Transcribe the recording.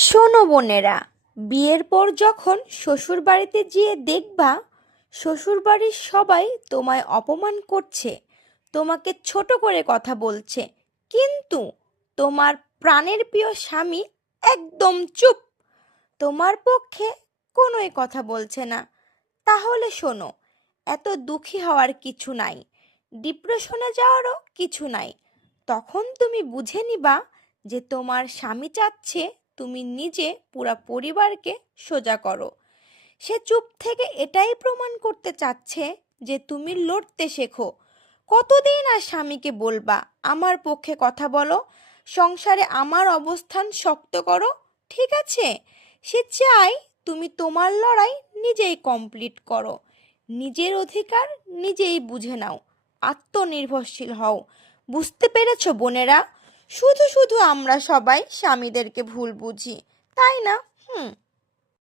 শোনো বোনেরা, বিয়ের পর যখন শ্বশুর বাড়িতে গিয়ে দেখবা শ্বশুর বাড়ির সবাই তোমায় অপমান করছে, তোমাকে ছোট করে কথা বলছে, কিন্তু তোমার প্রাণের প্রিয় স্বামী একদম চুপ, তোমার পক্ষে কোনোই কথা বলছে না, তাহলে শোনো, এত দুঃখী হওয়ার কিছু নাই, ডিপ্রেশনে যাওয়ারও কিছু নাই। তখন তুমি বুঝে নিবা যে তোমার স্বামী চাচ্ছে তুমি নিজে পুরা পরিবারকে সোজা করো। সে চুপ থেকে এটাই প্রমাণ করতে চাচ্ছে যে তুমি লড়তে শেখো। কতদিন আর স্বামীকে বলবা আমার পক্ষে কথা বলো, সংসারে আমার অবস্থান শক্ত করো? ঠিক আছে, সে চাই তুমি তোমার লড়াই নিজেই কমপ্লিট করো, নিজের অধিকার নিজেই বুঝে নাও, আত্মনির্ভরশীল হও। বুঝতে পেরেছো বোনেরা? শুধু শুধু আমরা সবাই স্বামীদেরকে ভুল বুঝি, তাই না? হুম।